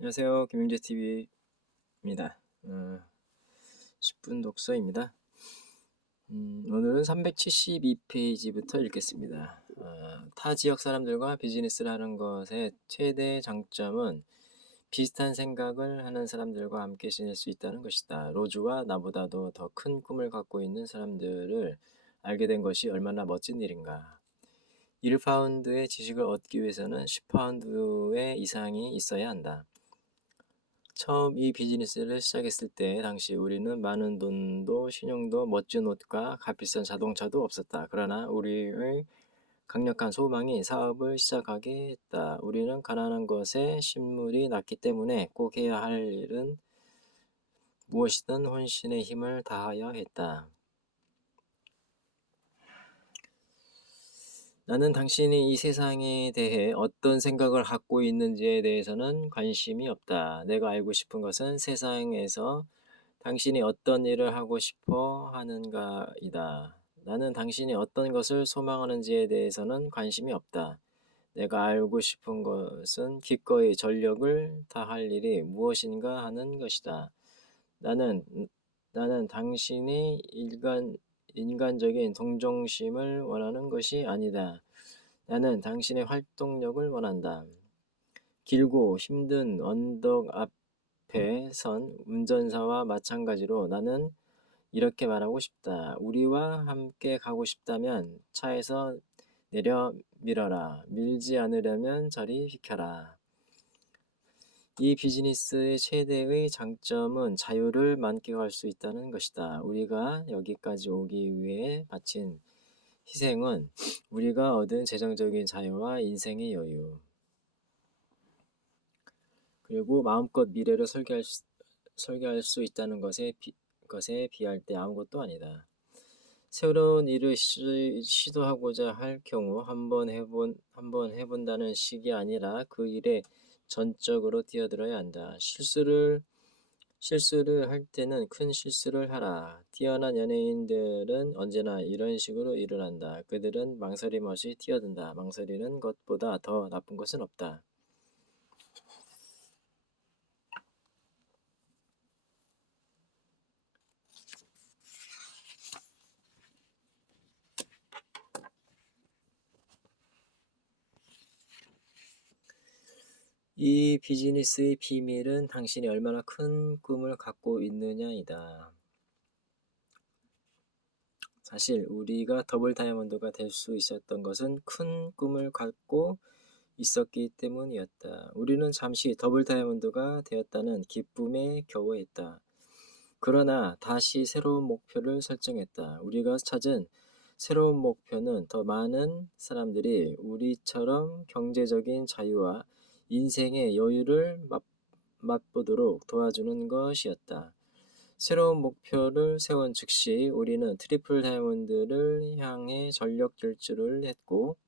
안녕하세요. 김윤재 TV입니다. 10분 독서입니다. 오늘은 372페이지부터 읽겠습니다. 타 지역 사람들과 비즈니스를 하는 것의 최대 장점은 비슷한 생각을 하는 사람들과 함께 지낼 수 있다는 것이다. 로즈와 나보다도 더 큰 꿈을 갖고 있는 사람들을 알게 된 것이 얼마나 멋진 일인가. 1파운드의 지식을 얻기 위해서는 10파운드의 이상이 있어야 한다. 처음 이 비즈니스를 시작했을 때 당시 우리는 많은 돈도 신용도 멋진 옷과 값비싼 자동차도 없었다. 그러나 우리의 강력한 소망이 사업을 시작하게 했다. 우리는 가난한 것에 신물이 났기 때문에 꼭 해야 할 일은 무엇이든 혼신의 힘을 다하여 했다. 나는 당신이 이 세상에 대해 어떤 생각을 갖고 있는지에 대해서는 관심이 없다. 내가 알고 싶은 것은 세상에서 당신이 어떤 일을 하고 싶어 하는가이다. 나는 당신이 어떤 것을 소망하는지에 대해서는 관심이 없다. 내가 알고 싶은 것은 기꺼이 전력을 다할 일이 무엇인가 하는 것이다. 나는 당신이 인간적인 동정심을 원하는 것이 아니다. 나는 당신의 활동력을 원한다. 길고 힘든 언덕 앞에 선 운전사와 마찬가지로 나는 이렇게 말하고 싶다. 우리와 함께 가고 싶다면 차에서 내려 밀어라. 밀지 않으려면 저리 비켜라. 이 비즈니스의 최대의 장점은 자유를 만끽할 수 있다는 것이다. 우리가 여기까지 오기 위해 바친 희생은 우리가 얻은 재정적인 자유와 인생의 여유, 그리고 마음껏 미래를 설계할 수 있다는 것에 비할 때 아무것도 아니다. 새로운 일을 시도하고자 할 경우 한번 해본다는 식이 아니라 그 일에 전적으로 뛰어들어야 한다. 실수를 할 때는 큰 실수를 하라. 뛰어난 연예인들은 언제나 이런 식으로 일을 한다. 그들은 망설임 없이 뛰어든다. 망설이는 것보다 더 나쁜 것은 없다. 이 비즈니스의 비밀은 당신이 얼마나 큰 꿈을 갖고 있느냐이다. 사실 우리가 더블 다이아몬드가 될 수 있었던 것은 큰 꿈을 갖고 있었기 때문이었다. 우리는 잠시 더블 다이아몬드가 되었다는 기쁨에 겨워했다. 그러나 다시 새로운 목표를 설정했다. 우리가 찾은 새로운 목표는 더 많은 사람들이 우리처럼 경제적인 자유와 인생의 여유를 맛보도록 도와주는 것이었다. 새로운 목표를 세운 즉시 우리는 트리플 다이아몬드를 향해 전력 질주를 했고,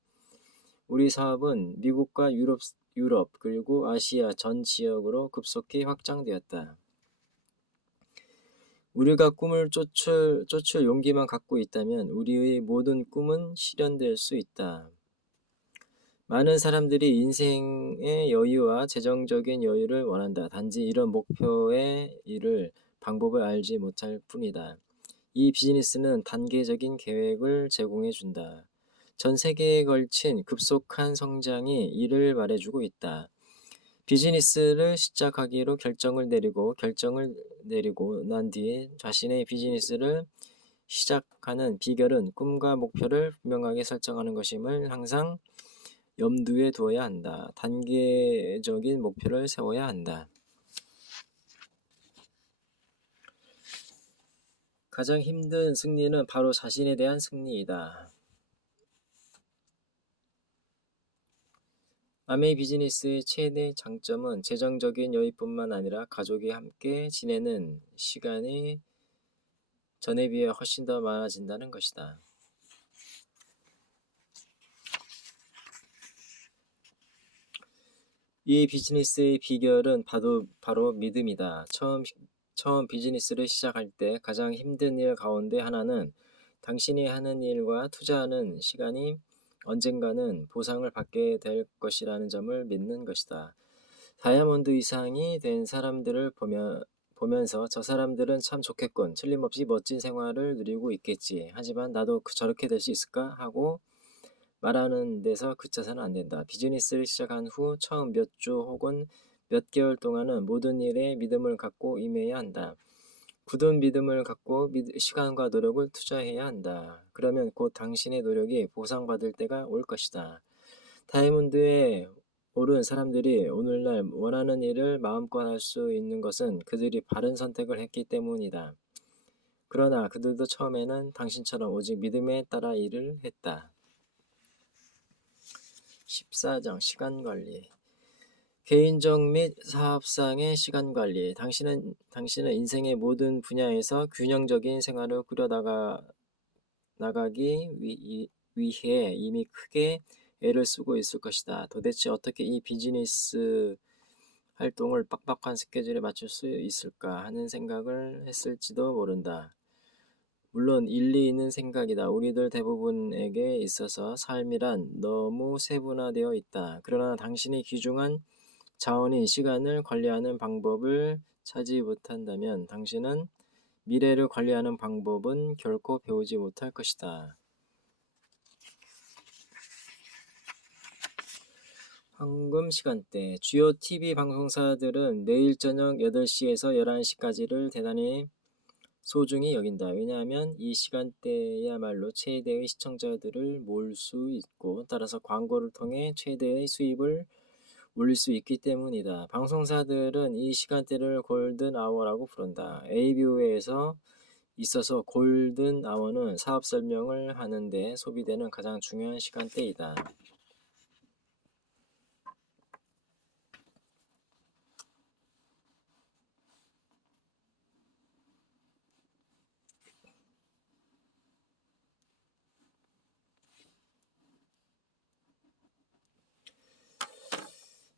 우리 사업은 미국과 유럽 그리고 아시아 전 지역으로 급속히 확장되었다. 우리가 꿈을 쫓을 용기만 갖고 있다면 우리의 모든 꿈은 실현될 수 있다. 많은 사람들이 인생의 여유와 재정적인 여유를 원한다. 단지 이런 목표에 이를 방법을 알지 못할 뿐이다. 이 비즈니스는 단계적인 계획을 제공해 준다. 전 세계에 걸친 급속한 성장이 이를 말해주고 있다. 비즈니스를 시작하기로 결정을 내리고 난 뒤에 자신의 비즈니스를 시작하는 비결은 꿈과 목표를 분명하게 설정하는 것임을 항상 염두에 두어야 한다. 단계적인 목표를 세워야 한다. 가장 힘든 승리는 바로 자신에 대한 승리이다. 아메이 비즈니스의 최대 장점은 재정적인 여유뿐만 아니라 가족이 함께 지내는 시간이 전에 비해 훨씬 더 많아진다는 것이다. 이 비즈니스의 비결은 바로 믿음이다. 처음 비즈니스를 시작할 때 가장 힘든 일 가운데 하나는 당신이 하는 일과 투자하는 시간이 언젠가는 보상을 받게 될 것이라는 점을 믿는 것이다. 다이아몬드 이상이 된 사람들을 보면서 저 사람들은 참 좋겠군. 틀림없이 멋진 생활을 누리고 있겠지. 하지만 나도 저렇게 될 수 있을까? 하고 말하는 데서 그쳐서는 안 된다. 비즈니스를 시작한 후 처음 몇 주 혹은 몇 개월 동안은 모든 일에 믿음을 갖고 임해야 한다. 굳은 믿음을 갖고 시간과 노력을 투자해야 한다. 그러면 곧 당신의 노력이 보상받을 때가 올 것이다. 다이아몬드에 오른 사람들이 오늘날 원하는 일을 마음껏 할 수 있는 것은 그들이 바른 선택을 했기 때문이다. 그러나 그들도 처음에는 당신처럼 오직 믿음에 따라 일을 했다. 14장 시간관리. 개인적 및 사업상의 시간관리. 당신은 인생의 모든 분야에서 균형적인 생활을 나가기 위해 이미 크게 애를 쓰고 있을 것이다. 도대체 어떻게 이 비즈니스 활동을 빡빡한 스케줄에 맞출 수 있을까 하는 생각을 했을지도 모른다. 물론 일리 있는 생각이다. 우리들 대부분에게 있어서 삶이란 너무 세분화되어 있다. 그러나 당신이 귀중한 자원인 시간을 관리하는 방법을 찾지 못한다면 당신은 미래를 관리하는 방법은 결코 배우지 못할 것이다. 황금 시간대. 주요 TV 방송사들은 매일 저녁 8시에서 11시까지를 대단히 소중히 여긴다. 왜냐하면 이 시간대야말로 최대의 시청자들을 모을 수 있고 따라서 광고를 통해 최대의 수입을 올릴 수 있기 때문이다. 방송사들은 이 시간대를 골든 아워라고 부른다. ABO에서 있어서 골든 아워는 사업 설명을 하는데 소비되는 가장 중요한 시간대이다.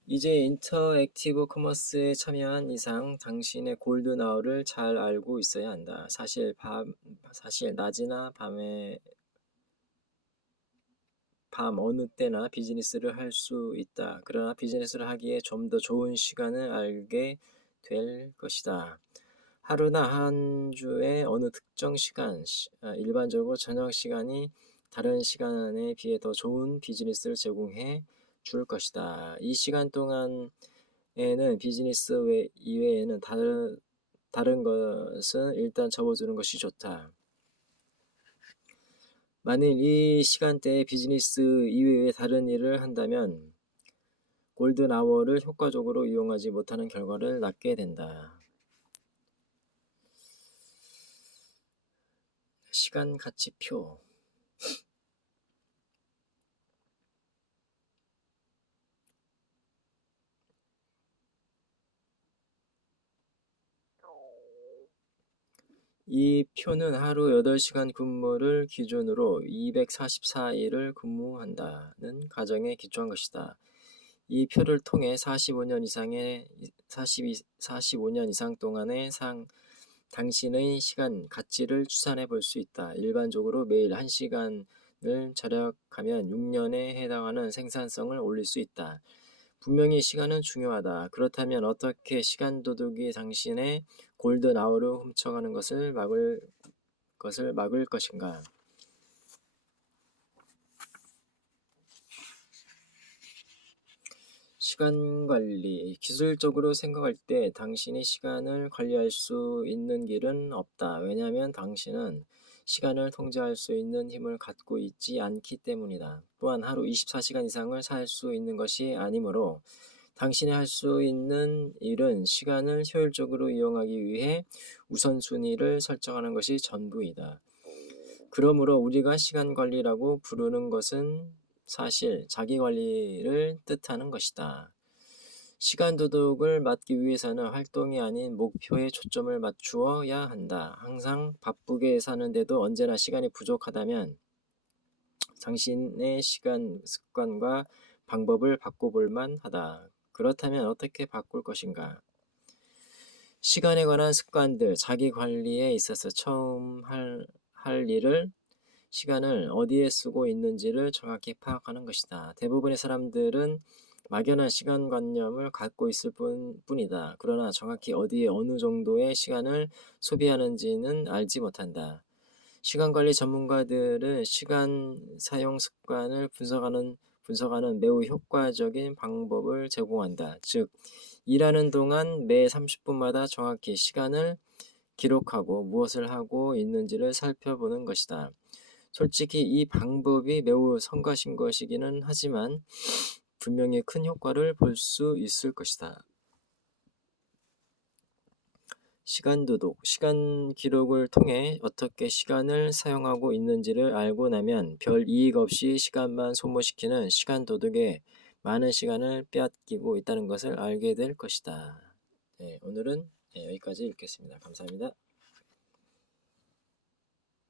이제 인터액티브 커머스에 참여한 이상 당신의 골든 아워를 잘 알고 있어야 한다. 사실 낮이나 밤 어느 때나 비즈니스를 할 수 있다. 그러나 비즈니스를 하기에 좀 더 좋은 시간을 알게 될 것이다. 하루나 한 주의 어느 특정 시간, 일반적으로 저녁 시간이 다른 시간에 비해 더 좋은 비즈니스를 제공해 줄 것이다. 이 시간 동안에는 비즈니스 이외에는 다른 것은 일단 접어두는 것이 좋다. 만일 이 시간대에 비즈니스 이외의 다른 일을 한다면 골든 아워를 효과적으로 이용하지 못하는 결과를 낳게 된다. 시간 가치표. 이 표는 하루 8시간 근무를 기준으로 244일을 근무한다는 가정에 기초한 것이다. 이 표를 통해 45년 이상 동안의 당신의 시간 가치를 추산해 볼 수 있다. 일반적으로 매일 1시간을 절약하면 6년에 해당하는 생산성을 올릴 수 있다. 분명히 시간은 중요하다. 그렇다면 어떻게 시간 도둑이 당신의 골든 아워를 훔쳐가는 것을 막을 것인가? 시간 관리. 기술적으로 생각할 때 당신이 시간을 관리할 수 있는 길은 없다. 왜냐하면 당신은 시간을 통제할 수 있는 힘을 갖고 있지 않기 때문이다. 또한 하루 24시간 이상을 살 수 있는 것이 아니므로 당신이 할 수 있는 일은 시간을 효율적으로 이용하기 위해 우선순위를 설정하는 것이 전부이다. 그러므로 우리가 시간 관리라고 부르는 것은 사실 자기 관리를 뜻하는 것이다. 시간 도둑을 막기 위해서는 활동이 아닌 목표에 초점을 맞추어야 한다. 항상 바쁘게 사는데도 언제나 시간이 부족하다면 당신의 시간 습관과 방법을 바꿔볼 만하다. 그렇다면 어떻게 바꿀 것인가? 시간에 관한 습관들, 자기 관리에 있어서 처음 할 일을 시간을 어디에 쓰고 있는지를 정확히 파악하는 것이다. 대부분의 사람들은 막연한 시간관념을 갖고 있을 뿐이다. 그러나 정확히 어디에 어느 정도의 시간을 소비하는지는 알지 못한다. 시간관리 전문가들은 시간 사용 습관을 분석하는 매우 효과적인 방법을 제공한다. 즉, 일하는 동안 매 30분마다 정확히 시간을 기록하고 무엇을 하고 있는지를 살펴보는 것이다. 솔직히 이 방법이 매우 성가신 것이기는 하지만 분명히 큰 효과를 볼 수 있을 것이다. 시간 도독, 시간 기록을 통해 어떻게 시간을 사용하고 있는지를 알고 나면 별 이익 없이 시간만 소모시키는 시간 도둑에 많은 시간을 빼앗기고 있다는 것을 알게 될 것이다. 네, 오늘은 여기까지 읽겠습니다. 감사합니다.